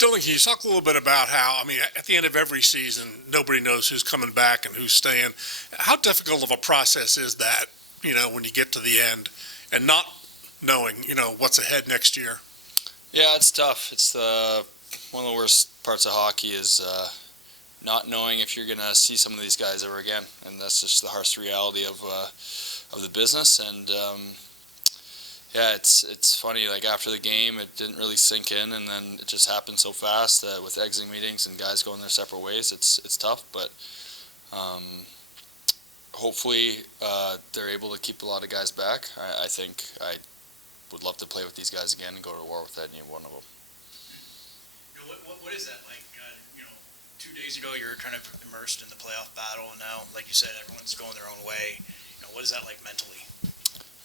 Dylan, can you talk a little bit about how, I mean, at the end of every season, nobody knows who's coming back and who's staying. How difficult of a process is that, when you get to the end and not knowing, what's ahead next year? Yeah, it's tough. It's one of the worst parts of hockey is not knowing if you're going to see some of these guys ever again. And that's just the harsh reality of the business. And yeah, it's funny, like after the game, it didn't really sink in, and then it just happened so fast that with exiting meetings and guys going their separate ways, it's tough, but hopefully they're able to keep a lot of guys back. I think I would love to play with these guys again and go to war with any one of them. What is that like? 2 days ago you were kind of immersed in the playoff battle, and now, like you said, everyone's going their own way. What is that like mentally?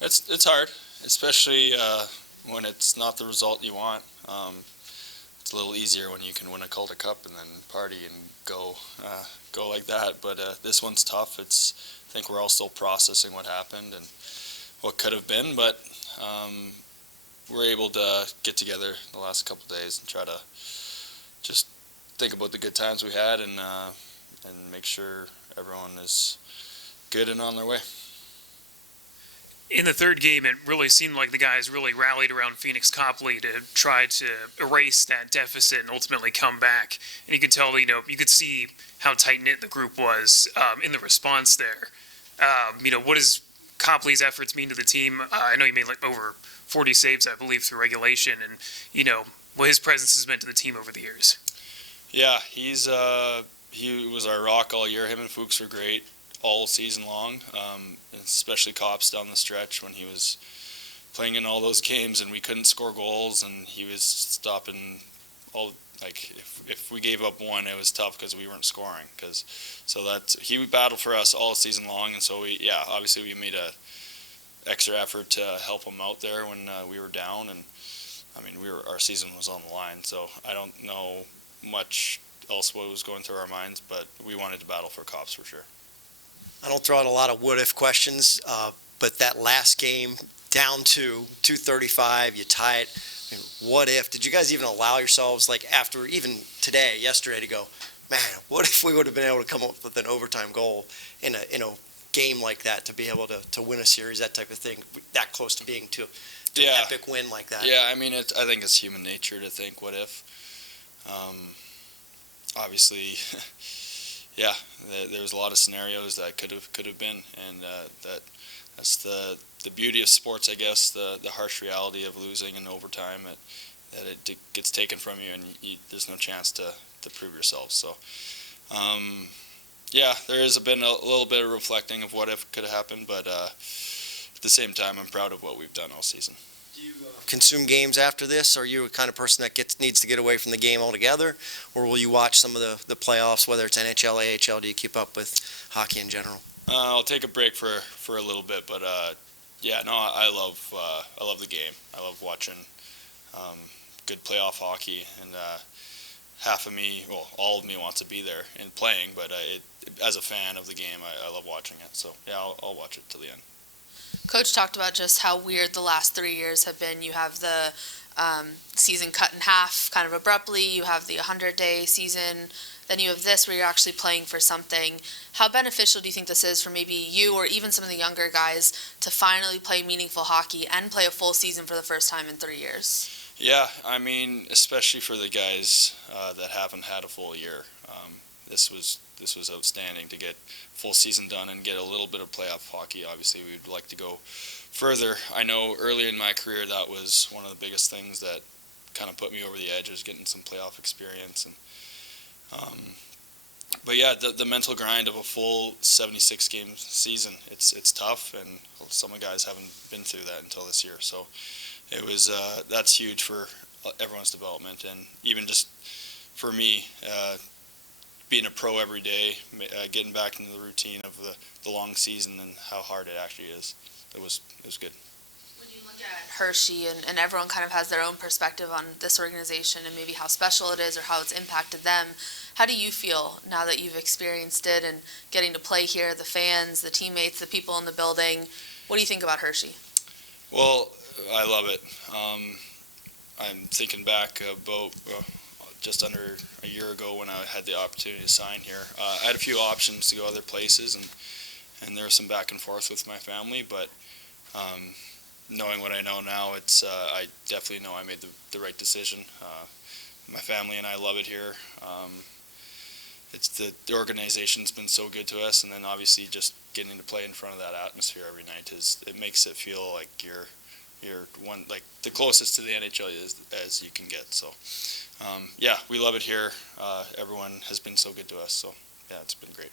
It's hard, especially when it's not the result you want. It's a little easier when you can win a Calder Cup and then party and go like that. But this one's tough. I think we're all still processing what happened and what could have been. But we're able to get together the last couple of days and try to just think about the good times we had and make sure everyone is good and on their way. In the third game, it really seemed like the guys really rallied around Phoenix Copley to try to erase that deficit and ultimately come back. And you could tell, you could see how tight-knit the group was in the response there. What does Copley's efforts mean to the team? I know he made like over 40 saves, I believe, through regulation, and, what his presence has meant to the team over the years. Yeah, he was our rock all year. Him and Fuchs were great all season long, especially Cops down the stretch when he was playing in all those games and we couldn't score goals, and he was stopping all, like if we gave up one, it was tough because we weren't scoring. He battled for us all season long, and so obviously we made a extra effort to help him out there when we were down, and I mean our season was on the line, so I don't know much else what was going through our minds, but we wanted to battle for Cops for sure. I don't throw out a lot of what-if questions, but that last game, down to 2:35, you tie it. I mean, what if? Did you guys even allow yourselves, like after even yesterday, to go, man, what if we would have been able to come up with an overtime goal in a game like that to be able to win a series, that type of thing, that close to being to an epic win like that? Yeah, I mean, I think it's human nature to think, what if? Obviously. Yeah, there's a lot of scenarios that could have been, and that's the beauty of sports, I guess. The harsh reality of losing in overtime, that it gets taken from you, and there's no chance to prove yourself. So, yeah, there has been a little bit of reflecting of what if could have happened, but at the same time, I'm proud of what we've done all season. Do you consume games after this? Are you a kind of person that needs to get away from the game altogether, or will you watch some of the playoffs, whether it's NHL, AHL? Do you keep up with hockey in general? I'll take a break for a little bit, but I love the game. I love watching good playoff hockey, and half of me, well, all of me wants to be there and playing, but as a fan of the game, I love watching it. So yeah, I'll watch it till the end. Coach talked about just how weird the last 3 years have been. You have the season cut in half kind of abruptly. You have the 100-day season. Then you have this where you're actually playing for something. How beneficial do you think this is for maybe you or even some of the younger guys to finally play meaningful hockey and play a full season for the first time in 3 years? Yeah, I mean, especially for the guys that haven't had a full year. This was outstanding to get full season done and get a little bit of playoff hockey. Obviously, we'd like to go further. I know earlier in my career that was one of the biggest things that kind of put me over the edge, was getting some playoff experience. And but yeah, the mental grind of a full 76 game season, it's tough, and some of the guys haven't been through that until this year. So it was that's huge for everyone's development, and even just for me. Being a pro every day, getting back into the routine of the long season and how hard it actually is. It was good. When you look at Hershey, and everyone kind of has their own perspective on this organization and maybe how special it is or how it's impacted them, how do you feel now that you've experienced it and getting to play here, the fans, the teammates, the people in the building? What do you think about Hershey? Well, I love it. I'm thinking back about just under a year ago when I had the opportunity to sign here. I had a few options to go other places, and there was some back and forth with my family, but knowing what I know now, I definitely know I made the right decision. My family and I love it here. It's the organization's been so good to us, and then obviously just getting to play in front of that atmosphere every night it makes it feel like you're one, like the closest to the NHL as you can get. So yeah, we love it here. Everyone has been so good to us. So yeah, it's been great.